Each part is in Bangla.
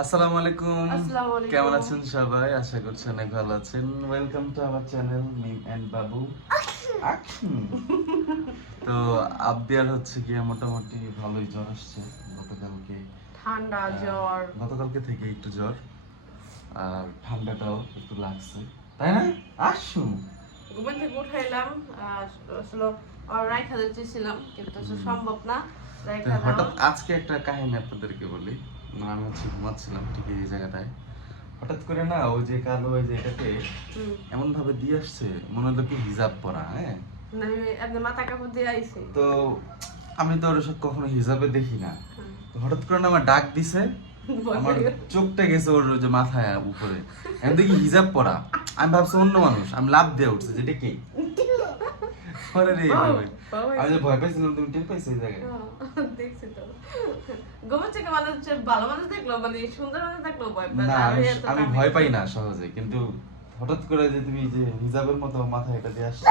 আসসালামু আলাইকুম। কেমন আছেন সবাই? আশা করছি অনেক ভালো আছেন। Welcome to our channel Mim and Babu তো হচ্ছে কি মোটামুটি ভালোই জ্বর আসছে। গতকালকে ঠান্ডা জ্বর। গতকালকে থেকে একটু জ্বর। আর ঠান্ডাটাও একটু লাগছে। তাই না? আসুন ঘুমের থেকে উঠাইলাম আসলে দিতেছিলাম কিন্তু সম্ভব না। হঠাৎ আজকে একটা কাহিনী আপনাদেরকে বলি। মানে আমি হচ্ছে ঘুমাচ্ছিলাম ঠিক এই জায়গাটায়। হঠাৎ করে না ওই যে কালো ওই যে এটাকে এমন ভাবে দিয়ে আসছে মনে হলো কি হিজাব পরা হ্যাঁ? আমি মাথা কাপড় দিয়ে আইছি। তো আমি তো ওর সব কখনো হিসাবে দেখি না। হঠাৎ করে না আমার ডাক দিছে আমার চোখটা গেছে ওর যে মাথায় উপরে। আমি দেখি হিজাব পরা। আমি ভাবছি অন্য মানুষ আমি লাভ দিয়ে উঠছে যেটা কি? পরে রে আমি যে ভয় পাইছিলাম তুমি টের পাইছো এই জায়গায়? ঘুমের থেকে মানুষ ভালো মানুষ দেখল মানে সুন্দর মানুষ দেখল ভয় পায়। না আমি ভয় পাই না সহজে কিন্তু হঠাৎ করে যে তুমি যে হিজাবের মতো মাথায় এটা দিয়ে আসছো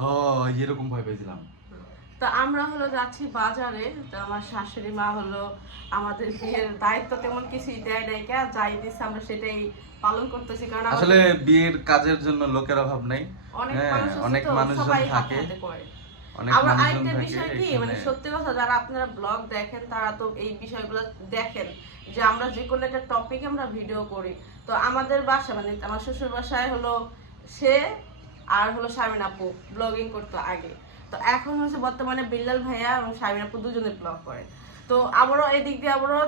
ও এরকম ভয় পেয়েছিলাম। তো আমরা হলো যাচ্ছি বাজারে তো আমার শাশুড়ি মা হলো আমাদের বিয়ের দায়িত্ব তেমন কিছুই দেয় নাই কে যাই দিচ্ছে আমরা সেটাই পালন করতেছি কারণ আসলে বিয়ের কাজের জন্য লোকের অভাব নাই। অনেক হ্যাঁ, মানুষ থাকে। আবার মানুষজন আরেকটা বিষয় কি মানে সত্যি কথা যারা আপনারা ব্লগ দেখেন তারা তো এই বিষয়গুলো দেখেন যে আমরা যে কোনো একটা টপিক আমরা ভিডিও করি। তো আমাদের বাসা মানে আমার শ্বশুর বাসায় হলো সে আর হলো শামিন আপু ব্লগিং করতো আগে। তো এখন হচ্ছে বর্তমানে বিল্লাল ভাইয়া এবং শামিন আপু দুজনে ব্লগ করে। তো আবারও এদিক দিয়ে আবারও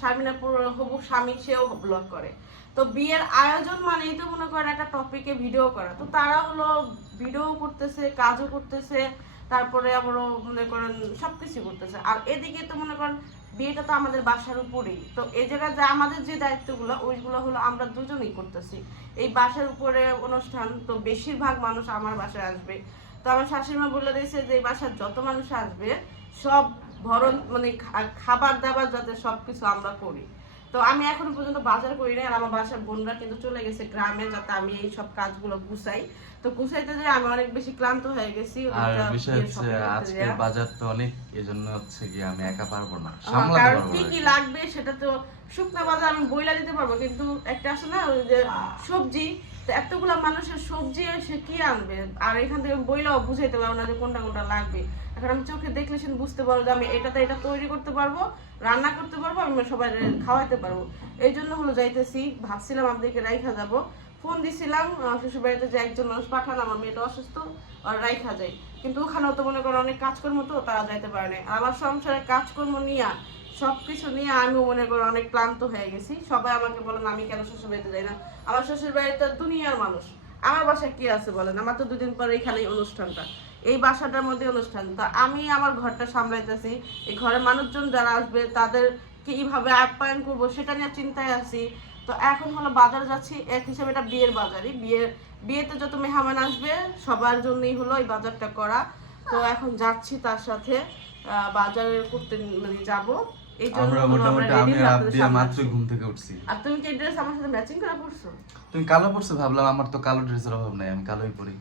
শামিন আপুর হবু স্বামী সেও ব্লগ করে। তো বিয়ের আয়োজন মানেই তো মনে করেন একটা টপিকে ভিডিও করা। তো তারা হলো ভিডিও করতেছে কাজও করতেছে তারপরে আবারও মনে করেন সবকিছু করতেছে। আর এদিকে তো মনে করেন বিয়েটা তো আমাদের বাসার উপরেই। তো এই জায়গায় যে আমাদের যে দায়িত্বগুলো, ওইগুলো হলো আমরা দুজনেই করতেছি। এই বাসার উপরে অনুষ্ঠান, তো বেশিরভাগ মানুষ আমার বাসায় আসবে। তো আমার শাশুড়ি মা বলে দিয়েছে যে, এই বাসার যত মানুষ আসবে, সব ভরণ মানে খাবার দাবার যাতে সব কিছু আমরা করি। তো আমি এখনও পর্যন্ত বাজার করি না আর আমার বাসার বোনরা কিন্তু চলে গেছে গ্রামে যাতে আমি এই সব কাজগুলো গুছাই। তো গুছাইতে যে আমি অনেক বেশি ক্লান্ত হয়ে গেছি আর বিষয় হচ্ছে আজকে বাজার তো অনেক এজন্য হচ্ছে কি আমি একা পারব না সামলাতে পারব কি না কি লাগবে সেটা তো শুকনা বাজার আমি বইলা দিতে পারব কিন্তু একটা আছে না ওই যে সবজি এতগুলা মানুষের সবজি সে কি আনবে? আর এখান থেকে বইলাও বুঝাইতে পারব না যে কোনটা কোনটা লাগবে। এখন আমি চোখে দেখলে সে বুঝতে পারব যে আমি এটাতে এটা তৈরি করতে পারব, রান্না করতে পারব, আমি সবাই খাওয়াইতে পারব। এই জন্য হলো যাইতেছি, ভাবছিলাম আপনাদেরকে রাইখা যাব। ফোন দিছিলাম শ্বশুর বাড়িতে যে একজন মানুষ পাঠান, আমার মেয়েটা অসুস্থ, আর রাইখা যায় কিন্তু ওখানেও তো মনে করো অনেক কাজকর্ম তো, তারা যাইতে পারে না আমার সংসারে কাজকর্ম নিয়ে সবকিছু নিয়ে আমিও মনে করি অনেক ক্লান্ত হয়ে গেছি। সবাই আমাকে বলেন, আমি কেন শ্বশুর বাড়িতে যাই না? আমার শ্বশুর বাড়িতে দুনিয়ার মানুষ। আমার বাসায় কি আছে বলেন? আমার তো দুদিন পরে এখানেই অনুষ্ঠানটা। এই বাসাটার মধ্যে অনুষ্ঠান। তা আমি আমার ঘরটা সামলাইতেছি। এই ঘরের মানুষজন যারা আসবে তাদের কীভাবে আপ্যায়ন করব, সেটা নিয়ে চিন্তায় আছি। তো এখন হলো বাজার যাচ্ছি। এক হিসাবে এটা বিয়ের বাজারই। বিয়ে, বিয়েতে যত মেহমান আসবে, সবার জন্যই হলো এই বাজারটা করা। তো এখন যাচ্ছি তার সাথে। বাজার করতে মানে যাব। আমরা মোটামুটি আমি আর আপনাদের মাত্র ঘুম থেকে উঠছি। আর তুমি কি ড্রেস আমার সাথে ম্যাচিং করে পড়ছো তুমি কালো পরছো ভাবলাম আমার তো কালো ড্রেসের অভাব নাই আমি কালোই পরি।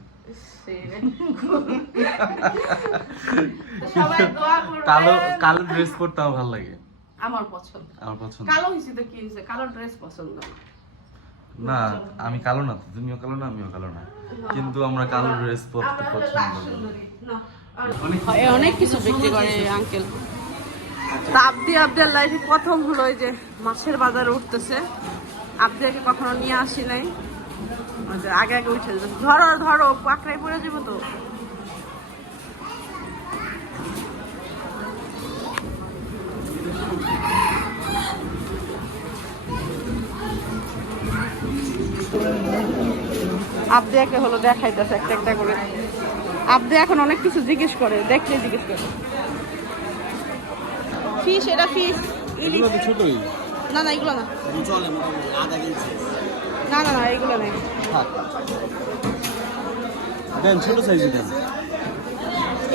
দোয়া কালো কালো ড্রেস পরতে আমার ভালো লাগে। আমার পছন্দ। আমার পছন্দ। কালো হইছে তো কি হইছে কালো ড্রেস পছন্দ না না আমি কালো না তো তুমিও কালো না আমিও কালো না। কিন্তু আমরা কালো ড্রেস পরতে পছন্দ করি। না, আর- অনেক অনেক কিছু বিক্রি করে আঙ্কেল আবদি আবদের লাইফে প্রথম হলো এই যে মাছের বাজারে উঠতেছে। আবদিয়াকে কখনো নিয়ে আসি নাই। যে আগে আগে উঠে ধরো ধরো পাকড়াই পড়ে যাব তো। আবদিয়াকে হলো দেখাইতেছে একটা একটা করে। আবদি এখন অনেক কিছু জিজ্ঞেস করে দেখলে জিজ্ঞেস করে। ফিশ এটা ফিশ এগুলো তো ছোটই। না না এগুলো না। চলে মোটামুটি আধা কেজি। না না না এগুলো নেই। দেন ছোট সাইজে দেন।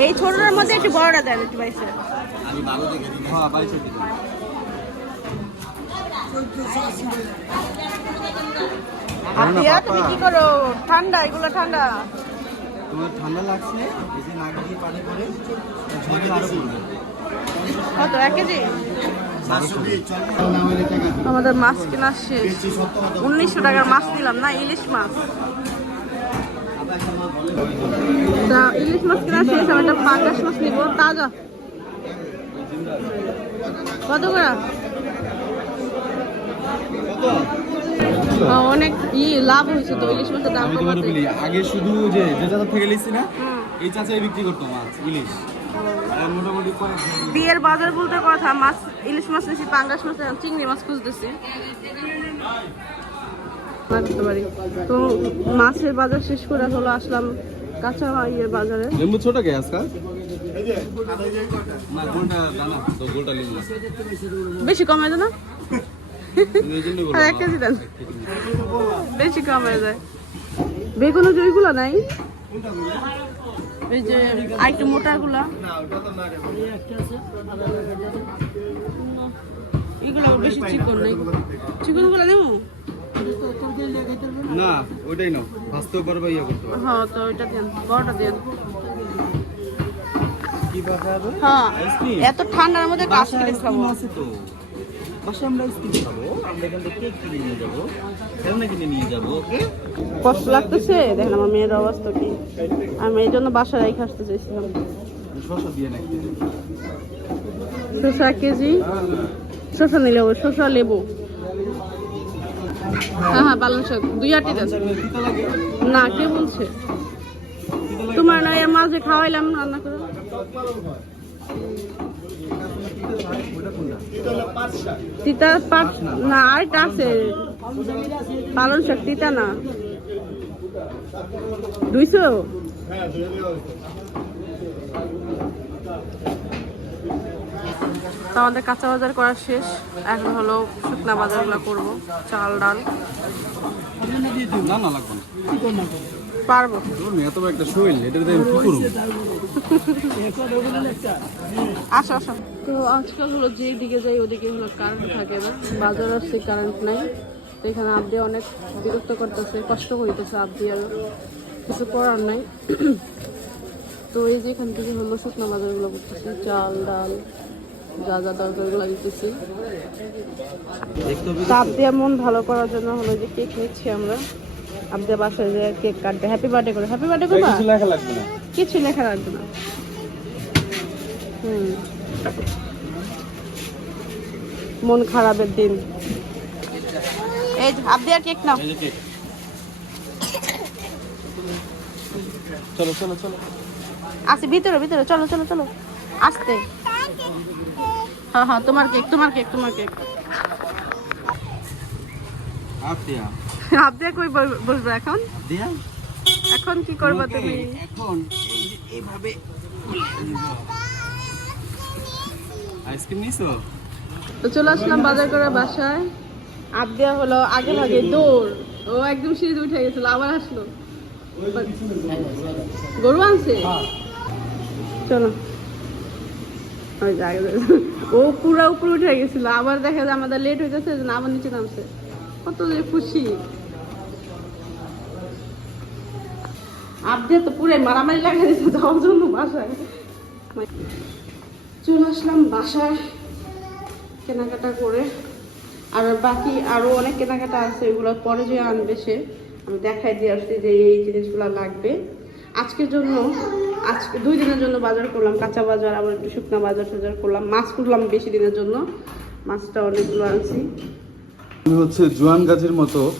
এই ছোটটার মধ্যে একটু বড়টা দেন একটু বাইসে আমি ভালো দেখে দিই। হ্যাঁ দিন আপিয়া তুমি কি করো? ঠান্ডা এগুলো ঠান্ডা। তোমার ঠান্ডা লাগছে এই যে নাক দিয়ে পানি পড়ে ঝরে আরও পড়বে। কত এক কেজি? আমাদের মাছ কেনা শেষ। উনিশশো টাকার মাছ নিলাম না ইলিশ মাছ। ইলিশ মাছ কেনা শেষ আমি একটা পাঙ্গাস মাছ নিব তাজা। কত করে? অনেক ই লাভ হয়েছে তো ইলিশ মাছের দাম আমি তোমার বলি আগে শুধু যে যে চাচা থেকে লিখছি না এই চাচাই বিক্রি করতো মাছ ইলিশ। বিয়ের বাজার বলতে কথা মাছ ইলিশ মাছ নিয়েছি পাঙ্গাস মাছ চিংড়ি মাছ খুঁজতেছি। তো মাছের বাজার শেষ করে হলো আসলাম কাঁচা ইয়ের বাজারে। লেম্বু ছোট কে আজকাল বেশি কমে যায় না? এই এক কেজি দেন। বেশি কমে যায়। বেগুন জইগুলো নাই? এই যে আইটু মোটাগুলা। এগুলো বেশি চিকন নাই। চিকনগুলো না ওইটাই নাও। ভাজতেও পারবে ইয়ে করতে পারবে। হ্যাঁ তো ওইটা দেন বড়টা হ্যাঁ এত ঠান্ডার মধ্যে কাজ করে খাব। আমরা খাব আমরা এখান থেকে কেক কিনে নিয়ে যাব। খেলনা কিনে নিয়ে যাব ওকে? কষ্ট লাগতেছে? দেখেন আমার মেয়ের অবস্থা কি। আমি এই জন্য বাসায় রেখে আসতে চাইছিলাম। শসা দিয়ে নাকি? শসা কেজি? শসা নিলে হবে শসা লেবু। হ্যাঁ হ্যাঁ পালং শাক। দুই আটি দেন। না কে বলছে? তোমার না এর মাঝে খাওয়াইলাম রান্না করে। তিতা পাট না আরেকটা আছে। পালং শাক তিতা না। দুইশো? তো আমাদের কাঁচা বাজার করা শেষ। এখন হলো শুকনা বাজারগুলো করব চাল ডাল। না না লাগবে না। পারব। এত একটা কি করব? আসো আসো। তো আজকাল হলো যে দিকে যাই ওদিকে হলো কারেন্ট থাকে না বাজার আসছে কারেন্ট নাই। তো এখানে আপডে অনেক বিরক্ত করতেছে কষ্ট করিতেছে আপডে আর কিছু করার নাই। তো এই যে এখান থেকে হলো শুকনো বাজারগুলো করতেছি চাল ডাল যা যা দরকার ওগুলো দিতেছি। তাপ দিয়ে মন ভালো করার জন্য হলো যে কেক নিচ্ছি আমরা। আপনি বাসায় যে কেক কাটবে। হ্যাপি বার্থডে করে হ্যাপি বার্থডে করবা? কিছু লেখা লাগবে না। কিছু লেখা রাখবে না। হুম। মন খারাপের দিন। এই যে, আপনি কেক নাও। এই চলো চলো চলো। আসি ভিতরে ভিতরে চলো চলো চলো। আসতে। হ্যাঁ হ্যাঁ তোমার কেক তোমার কেক তোমার কেক। আতিয়া আপনি কই বস- বসবে এখন? দিয়া? এখন কি করবা তুমি? এখন এইভাবে আইসক্রিম নিছো? তো চলে আসলাম বাজার করে বাসায়। আবদিয়া হলো আগে ভাগে দৌড়। ও একদম সিঁড়ি উঠে গেছিল আবার আসলো। গরু আনছে? চলো। ও পুরা উপরে উঠে গেছিল আবার দেখা যায় আমাদের লেট হইতেছে আবার নিচে নামছে। কত যে খুশি। আবদিয়া তো পুরে মারামারি লাগা দিচ্ছে যাওয়ার জন্য বাসায়। চলে আসলাম বাসায় কেনাকাটা করে। আর বাকি আরও অনেক কেনাকাটা আছে ওগুলো পরে যে আনবে সে। আমি দেখাই দিয়ে আসছি যে এই জিনিসগুলো লাগবে। আজকের জন্য, আজকে দুই দিনের জন্য বাজার করলাম, কাঁচা বাজার, আবার একটু শুকনো বাজার টাজার করলাম। মাছ করলাম বেশি দিনের জন্য। মাছটা অনেকগুলো আনছি। আমি হচ্ছে জোয়ান গাছের মতো,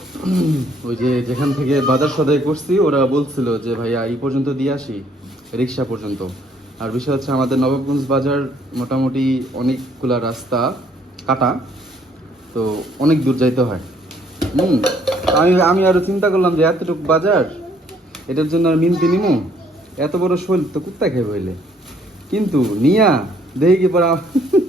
ওই যে যেখান থেকে বাজার সদাই করছি, ওরা বলছিল যে, ভাইয়া, এই পর্যন্ত দিয়ে আসি, রিক্সা পর্যন্ত। আর বিষয় হচ্ছে আমাদের নবাবগঞ্জ বাজার মোটামুটি অনেকগুলা রাস্তা কাটা, তো অনেক দূর যাইতে হয়। হুম, আমি আমি আরও চিন্তা করলাম যে, এতটুকু বাজার, এটার জন্য আর মিনতি নিমু? এত বড় শৈল তো কুত্তা খেয়ে হইলে। কিন্তু নিয়া, দেখি কি পরা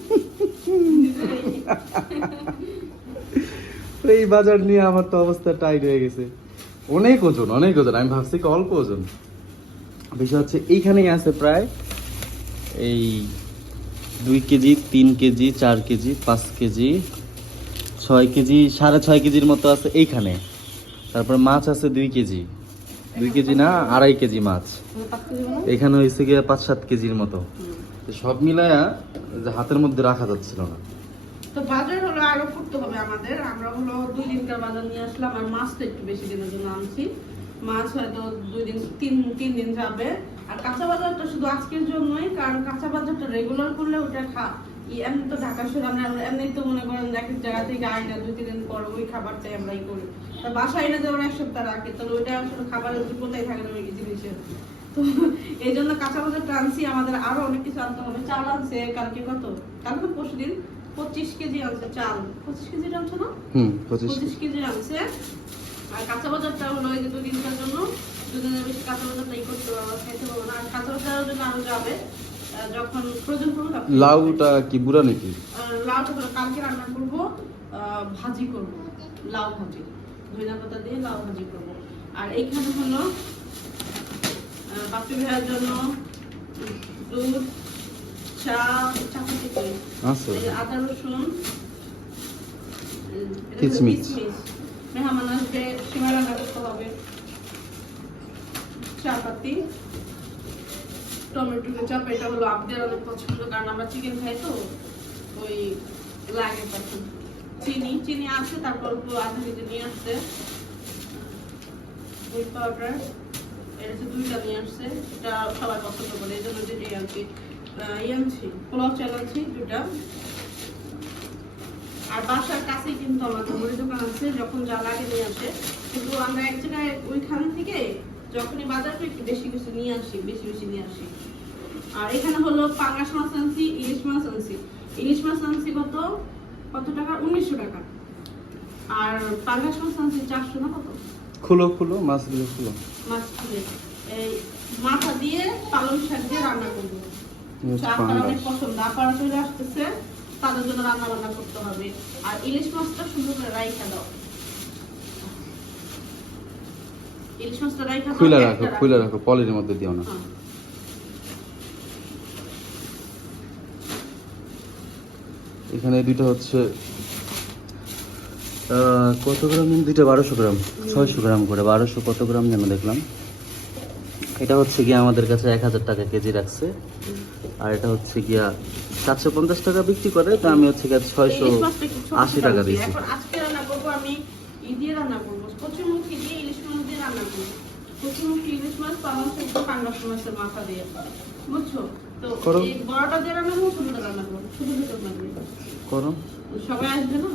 এই বাজার নিয়ে আমার তো অবস্থা টাইট হয়ে গেছে। অনেক ওজন অনেক ওজন, আমি ভাবছি কি অল্প ওজন। বিষয় হচ্ছে এইখানেই আছে প্রায় এই দুই কেজি, তিন কেজি, চার কেজি, পাঁচ কেজি, ছয় কেজি, সাড়ে ছয় কেজির মতো আছে এইখানে। তারপর মাছ আছে দুই কেজি। দুই কেজি না, আড়াই কেজি মাছ। এখানে হয়েছে গিয়ে পাঁচ সাত কেজির মতো। সব মিলায়া হাতের মধ্যে রাখা যাচ্ছিল না। তো বাজার করতে হবে আমাদের। আমরা হলো দুই দিনকার বাজার নিয়ে আসলাম আর মাছটা একটু বেশি দিনের জন্য আনছি। মাছ হয়তো দুই দিন, তিন তিন দিন যাবে। আর কাঁচা বাজারটা শুধু আজকের জন্যই, কারণ কাঁচা বাজারটা রেগুলার করলে ওটা খা এমনি তো ঢাকা শহরে আমরা এমনি তো মনে করেন এক এক জায়গা থেকে আই না, দুই, তিন দিন পর ওই খাবারটাই আমরা ই করি। তা বাসায় এনে যেমন এক সপ্তাহ রাখি তাহলে ওইটা আসলে খাবারের কোথায় থাকে না ওই জিনিসের। তো এই জন্য কাঁচা বাজারটা আনছি, আমাদের আরও অনেক কিছু আনতে হবে। চাল আনছে, কালকে কত? কালকে পরশু দিন পঁচিশ কেজি আনছে চাল। পঁচিশ কেজি আনছে না? হুম পঁচিশ। পঁচিশ কেজি আনছে। আর কাঁচা বাজারটা হলো এই যে দুই জন্য। দুদিনের বেশি কাঁচা বাজারটা করতে পারব খাইতে পারব না। আর কাঁচা বাজারের জন্য আরও যাবে। যখন প্রয়োজন পড়বে লাউটা কি বুড়া নাকি? লাউটা হলো কালকে রান্না করব আহ, ভাজি করব। লাউ ভাজি। ধনিয়া পাতা দিয়ে লাউ ভাজি করব। আর এইখানে হলো বাপি ভাইয়ের জন্য দুধ চা চাপাতি করি আচ্ছা। আদা রসুন কিচমিচ। মেহমান আসবে সিমাই রান্না করতে হবে। চাপাতি টমেটো চাপ এটা হলো আপনাদের অনেক পছন্দ কারণ আমরা চিকেন খাই তো ওই লাগে তখন চিনি চিনি আছে তারপর পুরো আধা কেজি নিয়ে আসছে। মিল্ক পাউডার এটা দুইটা নিয়ে আসছে এটা সবাই পছন্দ করে এই জন্য যেটাই আর কি। ইয়ে পোলাও চাল আনছি দুটা। আর বাসার কাছেই কিন্তু আমাদের মুড়ি দোকান আছে যখন যা লাগে নিয়ে আসে। কিন্তু আমরা এক জায়গায় ওইখান থেকে যখনই বাজার করি একটু বেশি কিছু নিয়ে আসি বেশি বেশি নিয়ে আসি। আর এখানে হলো পাঙ্গাস মাছ আনছি ইলিশ মাছ আনছি। ইলিশ মাছ আনছি কত? কত টাকা? উনিশশো টাকা। আর পাঙ্গাস মাছ আনছি চারশো না কত? খুলো খুলো মাছগুলো খুলো। মাছ খুলে। এই মাথা দিয়ে পালং শাক দিয়ে রান্না করব। অনেক পছন্দ। আপারা চলে আসতেছে তাদের জন্য রান্না বান্না করতে হবে। আর ইলিশ মাছটা সুন্দর করে রাইখা দাও। ইলিশ মাছটা রাইখা খুলে রাখো রাখো। খুলে রাখো পলির মধ্যে দিও না। হ্যাঁ। এখানে দুইটা হচ্ছে কত গ্রাম? দুইটা বারোশো গ্রাম ছয়শো গ্রাম করে। বারোশো কত গ্রাম যেন দেখলাম। এটা হচ্ছে গিয়ে আমাদের কাছে এক হাজার টাকা কেজি রাখছে। আর এটা হচ্ছে গিয়া সাতশো পঞ্চাশ টাকা বিক্রি করে তো আমি হচ্ছে গিয়া ছয়শো আশি টাকা। দিয়েছি। এখন আজকে রান্না করব আমি দিয়ে রান্না করব। কচুরমুখী দিয়ে ইলিশ মাছ দিয়ে রান্না করব। কচুরমুখী ইলিশ মাছ পালং শাক পাঙ্গাস মাছের মাথা দিয়ে। বুঝছ? তো করো। বড়টা দিয়ে রান্না করব ছোটটা রান্না করব। ছোট করো সবাই আসবে না?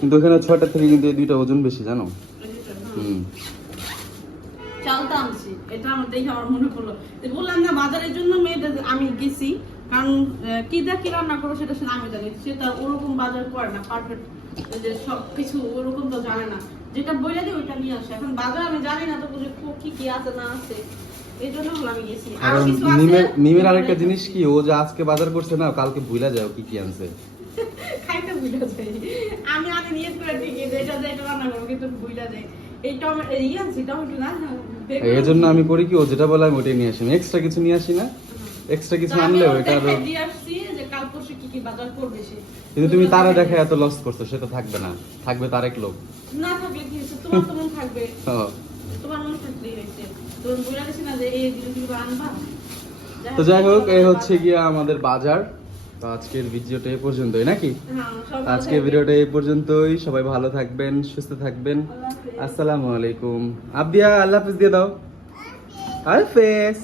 কিন্তু থেকে কিন্তু দুইটা ওজন বেশি জানো? হ্যাঁ। হুম। আনছি এটা আমার দেখে আমার মনে পড়ল। বললাম না বাজারের জন্য মেয়েদের আমি গেছি কারণ কি দা কি রান্না করব সেটা আমি জানি। সে তার ওরকম বাজার করে না পারফেক্ট যে সব কিছু ওরকম তো জানে না। যেটা বইলে দিই ওইটা নিয়ে আসে। এখন বাজার আমি জানি না তো বুঝে কি কি আছে না আছে আমি গেছি। আর আর কিছু আছে? মিমের মিমের আরেকটা জিনিস কি ও যে আজকে বাজার করছে না কালকে ভুলা যায় কি কি আনছে? খাইতে ভুলে যাই আমি আগে নিয়ে করে ঠিকই এটা যে এটা রান্না করব কিন্তু ভুলে যাই এই টমেটো এই আনছি টমেটো না? বেগুন এই জন্য আমি করি কি ও যেটা বলে আমি ওটাই নিয়ে আসি। এক্সট্রা কিছু নিয়ে আসি না? এক্সট্রা কিছু আনলে ওইটা আরও দিয়ে আসছি যে কাল পরশু কি কি বাজার করবে সে। কিন্তু তুমি তারা দেখে এত লস করছ সেটা থাকবে না। থাকবে তার এক লোক। না থাকলে কি হয়েছে? তোমার তো মন থাকবে। হ্যাঁ। তোমার মন থাকলেই হয়েছে। তুমি বলে দিছি না যে এই দিন জিনিসগুলো আনবা। তো যাই হোক এই হচ্ছে গিয়া আমাদের বাজার। তো আজকের ভিডিওটা এই পর্যন্তই নাকি? হ্যাঁ, আজকের ভিডিওটা এই পর্যন্তই। সবাই ভালো থাকবেন সুস্থ থাকবেন। আসসালামু আলাইকুম। আবিয়া আল্লাহ হাফিজ দিয়ে দাও। হাফেজ।